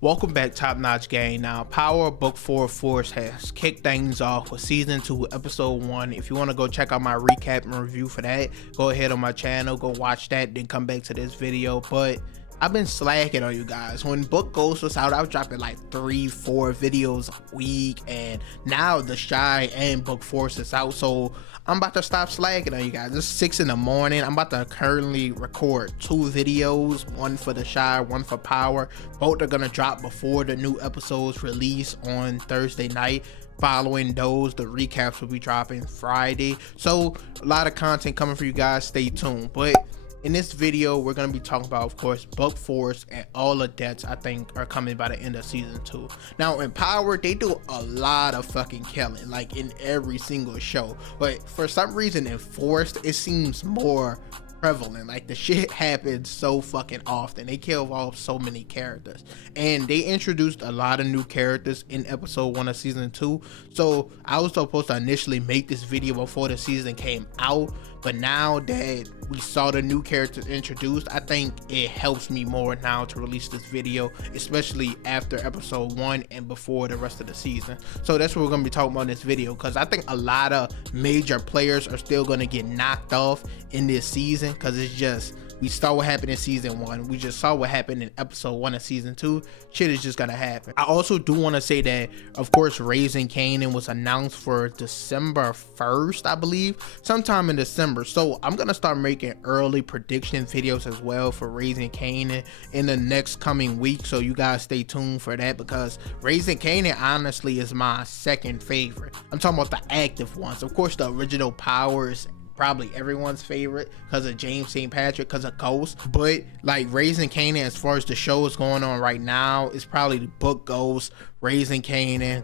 Welcome back, Top Notch Gang. Now, Power Book 4 Force has kicked things off with Season 2, Episode 1. If you want to go check out my recap and review for that, go ahead on my channel, go watch that, then come back to this video. But I've been slacking on you guys. When Book Ghost was out, I was dropping like 3-4 videos a week, and now The Shy and Book Force is out, so I'm about to stop slacking on you guys. It's 6 in the morning. I'm about to currently record 2 videos, one for The Shy, one for Power. Both are gonna drop before the new episodes release on Thursday night. Following those, the recaps will be dropping Friday. So a lot of content coming for you guys. Stay tuned. But in this video, we're going to be talking about, of course, Book Force and all the deaths I think are coming by the end of Season 2. Now, in Power, they do a lot of fucking killing, like in every single show. But for some reason, in Force, it seems more prevalent. Like, the shit happens so fucking often. They kill off so many characters. And they introduced a lot of new characters in Episode 1 of Season 2. So, I was supposed to initially make this video before the season came out. But now that we saw the new characters introduced, I think it helps me more now to release this video, especially after Episode 1 and before the rest of the season. So that's what we're going to be talking about in this video, because I think a lot of major players are still going to get knocked off in this season, because it's just, we saw what happened in Season 1. We just saw what happened in Episode 1 of Season 2. Shit is just gonna happen. I also do want to say that, of course, Raising Kanan was announced for December 1st, I believe. Sometime in December. So I'm gonna start making early prediction videos as well for Raising Kanan in the next coming week. So you guys stay tuned for that, because Raising Kanan honestly is my second favorite. I'm talking about the active ones. Of course, the original Powers, probably everyone's favorite because of James St. Patrick, because of Ghost. But like Raising Kanan, as far as the show is going on right now, is probably the Book Ghost, Raising Kanan,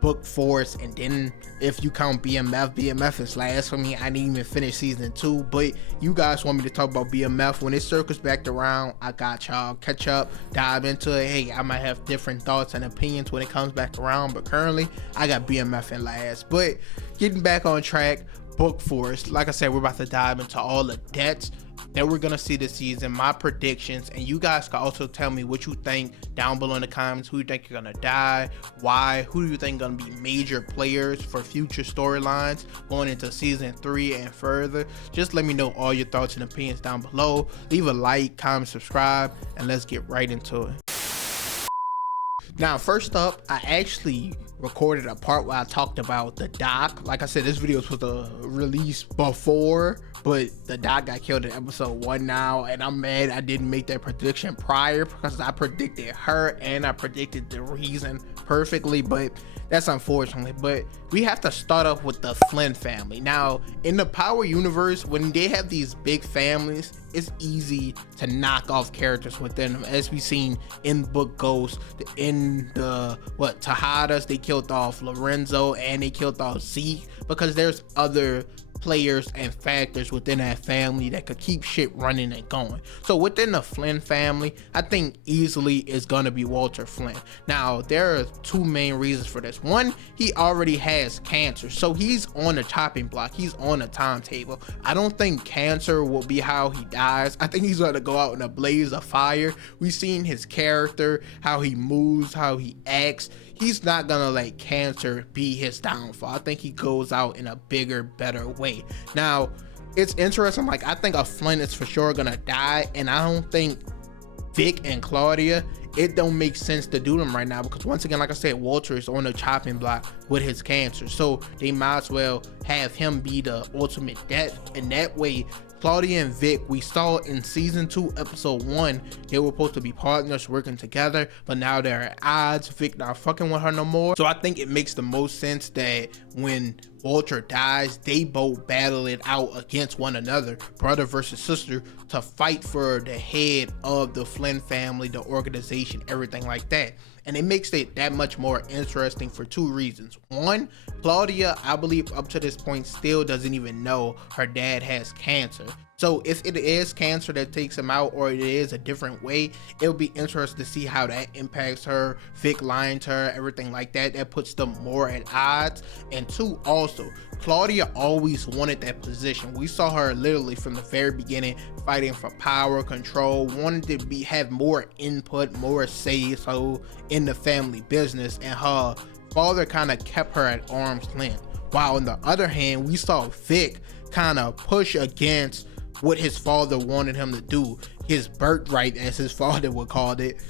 Book Force, and then if you count BMF is last for me. I didn't even finish Season 2, but you guys want me to talk about BMF when it circles back around. I got y'all. Catch up, dive into it. Hey, I might have different thoughts and opinions when it comes back around, but currently I got BMF in last. But getting back on track, Book Force, like I said, we're about to dive into all the deaths that we're gonna see this season, my predictions, and you guys can also tell me what you think down below in the comments. Who you think are gonna die, why, who do you think gonna be major players for future storylines going into Season 3 and further. Just let me know all your thoughts and opinions down below. Leave a like, comment, subscribe, and let's get right into it. Now, first up, I actually recorded a part where I talked about the doc. Like I said, this video was supposed to release before, but the doc got killed in Episode 1 now, and I'm mad I didn't make that prediction prior, because I predicted her and I predicted the reason perfectly, but that's unfortunate. But we have to start off with the Flynn family. Now, in the Power universe, when they have these big families, it's easy to knock off characters within them, as we've seen in Book Ghost, in the Tejadas, they killed off Lorenzo and they killed off Zeke, because there's other players and factors within that family that could keep shit running and going. So within the Flynn family, I think easily is gonna be Walter Flynn. Now, there are 2 main reasons for this. One, he already has cancer, so he's on the chopping block, he's on a timetable. I don't think cancer will be how he dies. I think he's gonna go out in a blaze of fire. We've seen his character, how he moves, how he acts. He's not gonna let cancer be his downfall. I think he goes out in a bigger, better way. Now, it's interesting, like, I think a Flynn is for sure gonna die, and I don't think Vic and Claudia, it don't make sense to do them right now, because once again, like I said, Walter is on the chopping block with his cancer, so they might as well have him be the ultimate death. And that way, Claudia and Vic, we saw in Season 2, Episode 1, they were supposed to be partners working together, but now they're at odds. Vic not fucking with her no more. So I think it makes the most sense that when Walter dies, they both battle it out against one another, brother versus sister, to fight for the head of the Flynn family, the organization, everything like that. And it makes it that much more interesting for 2 reasons. One, Claudia, I believe up to this point, still doesn't even know her dad has cancer. So if it is cancer that takes him out, or it is a different way, it'll be interesting to see how that impacts her, Vic lying to her, everything like that. That puts them more at odds. And two, also, Claudia always wanted that position. We saw her literally from the very beginning fighting for power, control, wanted to have more input, more say so in the family business, and her father kind of kept her at arm's length. While on the other hand, we saw Vic kind of push against what his father wanted him to do, his birthright, as his father would call it,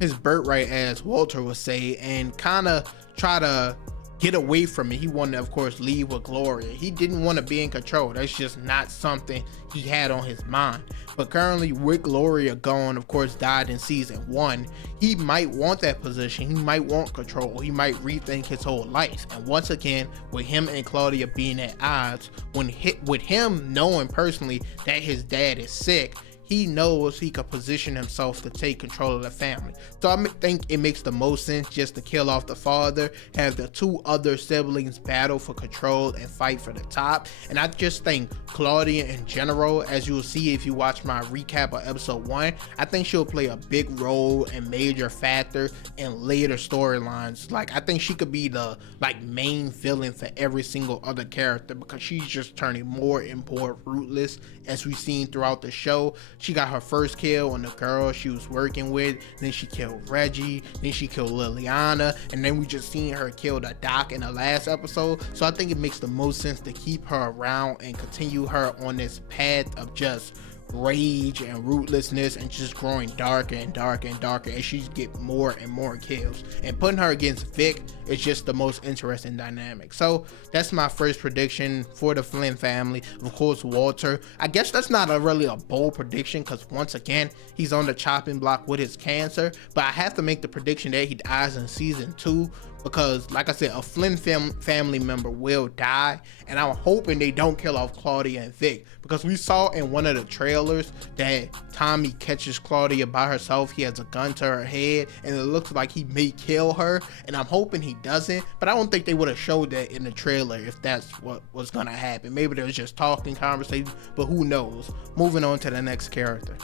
his birthright, as Walter would say, and kind of try to get away from it. He wanted to, of course, leave with Gloria. He didn't want to be in control. That's just not something he had on his mind. But currently, with Gloria gone, of course, died in season 1, he might want that position. He might want control. He might rethink his whole life. And once again, with him and Claudia being at odds, with him knowing personally that his dad is sick, he knows he could position himself to take control of the family. So I think it makes the most sense just to kill off the father, have the two other siblings battle for control and fight for the top. And I just think Claudia in general, as you'll see if you watch my recap of episode 1, I think she'll play a big role and major factor in later storylines. Like, I think she could be the main villain for every single other character, because she's just turning more and more ruthless, as we've seen throughout the show. She got her first kill on the girl she was working with, then she killed Reggie, then she killed Liliana, and then we just seen her kill the doc in the last episode. So I think it makes the most sense to keep her around and continue her on this path of just rage and ruthlessness, and just growing darker and darker and darker as she get more and more kills. And putting her against Vic is just the most interesting dynamic. So that's my first prediction for the Flynn family. Of course, Walter, I guess that's not really a bold prediction, because once again, he's on the chopping block with his cancer, but I have to make the prediction that he dies in season 2, because like I said, a Flynn family member will die, and I'm hoping they don't kill off Claudia and Vic, because we saw in one of the trailers that Tommy catches Claudia by herself. He has a gun to her head, and it looks like he may kill her, and I'm hoping he doesn't, but I don't think they would have showed that in the trailer if that's what was gonna happen. Maybe they was just talking, conversation, but who knows. Moving on to the next character.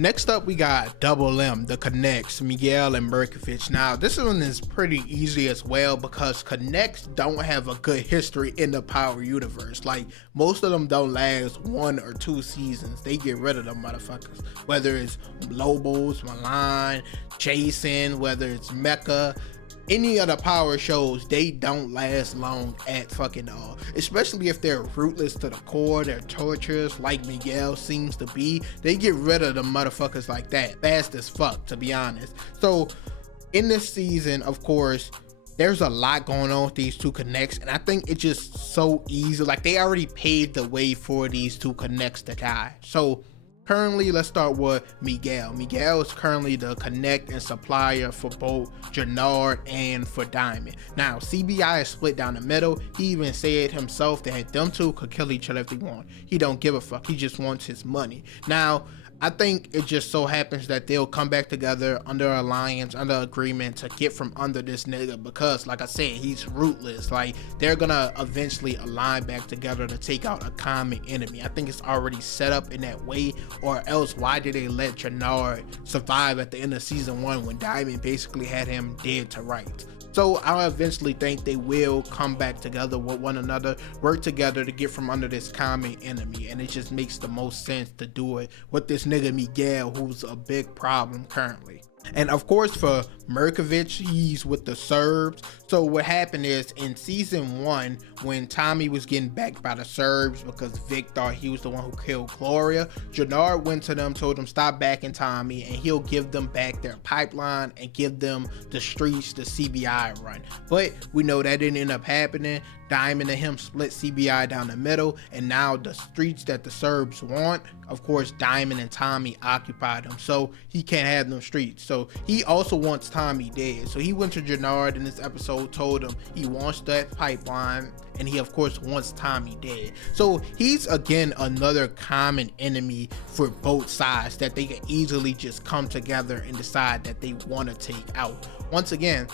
Next up, we got Double M, the Connects, Miguel and Mirkovic. Now, this one is pretty easy as well, because Connects don't have a good history in the Power universe. Like, most of them don't last 1 or 2 seasons. They get rid of them motherfuckers. Whether it's Lobos, Milan, Jason, whether it's Mecca, any of the Power shows, they don't last long at fucking all. Especially if they're ruthless to the core, they're torturous like Miguel seems to be. They get rid of the motherfuckers like that fast as fuck, to be honest. So in this season, of course, there's a lot going on with these two Connects, and I think it's just so easy. Like, they already paved the way for these two Connects to die. So currently, let's start with Miguel. Miguel is currently the connect and supplier for both Gennard and for Diamond. Now, CBI is split down the middle. He even said himself that them two could kill each other if they want. He don't give a fuck. He just wants his money. Now, I think it just so happens that they'll come back together under alliance, under agreement to get from under this nigga, because like I said, he's ruthless. Like, they're gonna eventually align back together to take out a common enemy. I think it's already set up in that way, or else why did they let Gennard survive at the end of season 1 when Diamond basically had him dead to rights? So I eventually think they will come back together with one another, work together to get from under this common enemy, and it just makes the most sense to do it with this nigga Miguel, who's a big problem currently. And of course, for Mirkovic, he's with the Serbs. So what happened is, in season 1, when Tommy was getting backed by the Serbs because Vic thought he was the one who killed Gloria, Gennard went to them, told them stop backing Tommy, and he'll give them back their pipeline and give them the streets the CBI run. But we know that didn't end up happening. Diamond and him split CBI down the middle, and now the streets that the Serbs want, of course, Diamond and Tommy occupied them, so he can't have them streets. So he also wants Tommy dead. So he went to Gennard in this episode, told him he wants that pipeline, and he of course wants Tommy dead. So he's again another common enemy for both sides that they can easily just come together and decide that they want to take out. Once again,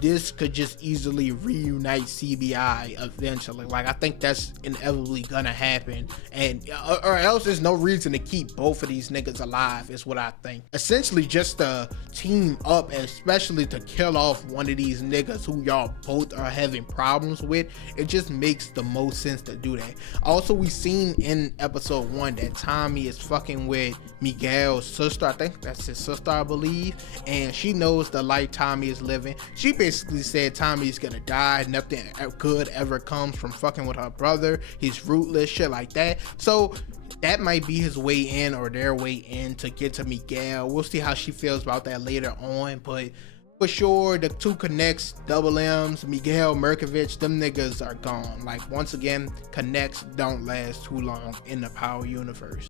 this could just easily reunite CBI eventually. Like, I think that's inevitably gonna happen, and or else there's no reason to keep both of these niggas alive, is what I think. Essentially just to team up, and especially to kill off one of these niggas who y'all both are having problems with. It just makes the most sense to do that. Also, we seen in episode 1 that Tommy is fucking with Miguel's sister. I think that's his sister, I believe, and she knows the life Tommy is living. She basically said Tommy's gonna die, nothing good ever comes from fucking with her brother, he's rootless, shit like that. So that might be his way in, or their way in, to get to Miguel. We'll see how she feels about that later on, but for sure the two connects, double M's, Miguel, Mirkovic, them niggas are gone. Like, once again, connects don't last too long in the Power universe.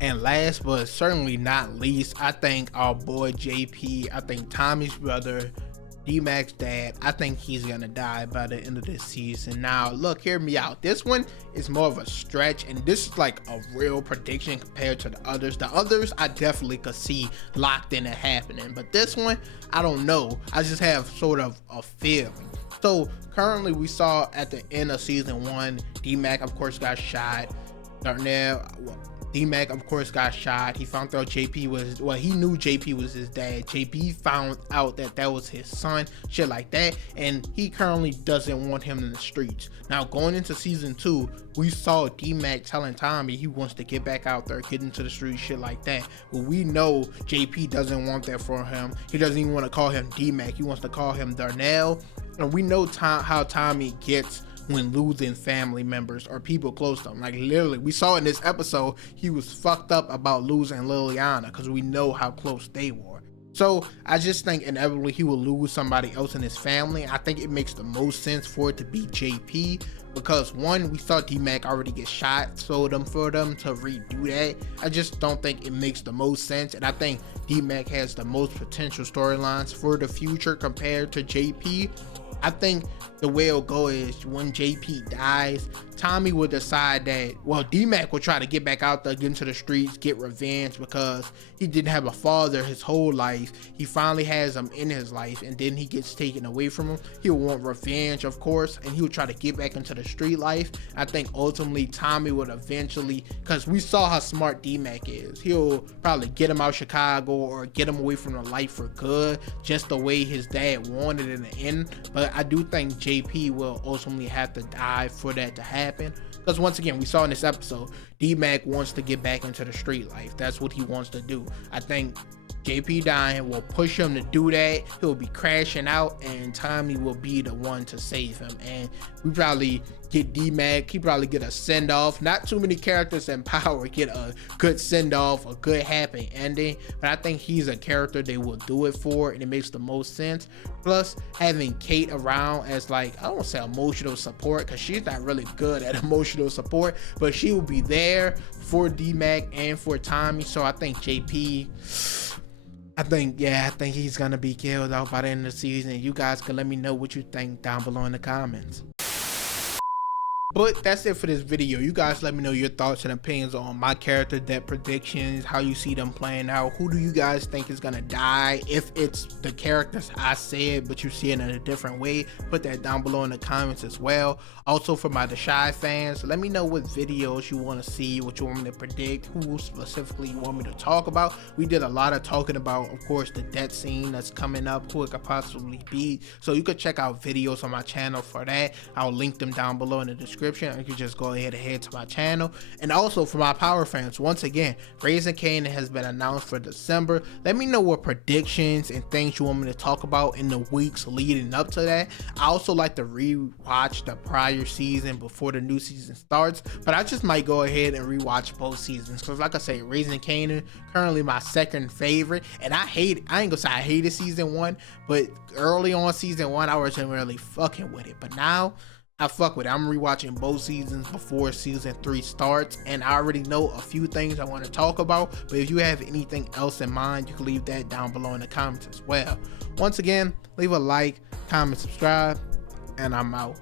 And last but certainly not least, I think our boy JP, I think Tommy's brother, DMac's dad, I think he's gonna die by the end of this season. Now look, hear me out, this one is more of a stretch, and this is like a real prediction compared to the others. The others I definitely could see locked in and happening, but this one I don't know, I just have sort of a feeling. So currently we saw at the end of season 1, DMac of course got shot. DMac of course got shot. He found out JP was, well, he knew JP was his dad. JP found out that that was his son, shit like that, and he currently doesn't want him in the streets. Now going into season 2, we saw DMac telling Tommy he wants to get back out there, get into the streets, shit like that. But we know JP doesn't want that for him. He doesn't even want to call him DMac. He wants to call him Darnell. And we know how Tommy gets when losing family members or people close to him. Like, literally, we saw in this episode, he was fucked up about losing Liliana, because we know how close they were. So I just think inevitably he will lose somebody else in his family. I think it makes the most sense for it to be JP, because one, we saw DMac already get shot, so for them to redo that, I just don't think it makes the most sense. And I think DMac has the most potential storylines for the future compared to JP. I think the way it'll go is when JP dies, Tommy will decide that, well, DMac will try to get back out there, get into the streets, get revenge, because he didn't have a father his whole life. He finally has him in his life, and then he gets taken away from him. He'll want revenge, of course, and he'll try to get back into the street life. I think ultimately Tommy would eventually, because we saw how smart DMac is, he'll probably get him out of Chicago or get him away from the life for good, just the way his dad wanted in the end. But I do think JP will ultimately have to die for that to happen, because once again, we saw in this episode, DMac wants to get back into the street life. That's what he wants to do. I think JP dying will push him to do that. He'll be crashing out, and Tommy will be the one to save him. And we probably get DMac, he probably get a send-off. Not too many characters in Power get a good send-off, a good happy ending, but I think he's a character they will do it for, and it makes the most sense. Plus, having Kate around as, like, I don't want to say emotional support, because she's not really good at emotional support, but she will be there for DMac and for Tommy. So I think JP, I think he's gonna be killed out by the end of the season. You guys can let me know what you think down below in the comments. But that's it for this video. You guys let me know your thoughts and opinions on my character death predictions, how you see them playing out. Who do you guys think is gonna die? If it's the characters I said, but you see it in a different way, put that down below in the comments as well. Also, for my The Shy fans, let me know what videos you want to see, what you want me to predict, who specifically you want me to talk about. We did a lot of talking about, of course, the death scene that's coming up, who it could possibly be. So you could check out videos on my channel for that. I'll link them down below in the description. Or you can just go ahead and head to my channel. And also for my Power fans, once again, Raising Kanan has been announced for December. Let me know what predictions and things you want me to talk about in the weeks leading up to that. I also like to rewatch the prior season before the new season starts, but I just might go ahead and rewatch both seasons, because like I say, Raising Kanan currently my second favorite, and I ain't gonna say I hated season 1, but early on season 1 I wasn't really fucking with it, but now I fuck with it. I'm rewatching both seasons before season 3 starts, and I already know a few things I want to talk about. But if you have anything else in mind, you can leave that down below in the comments as well. Once again, leave a like, comment, subscribe, and I'm out.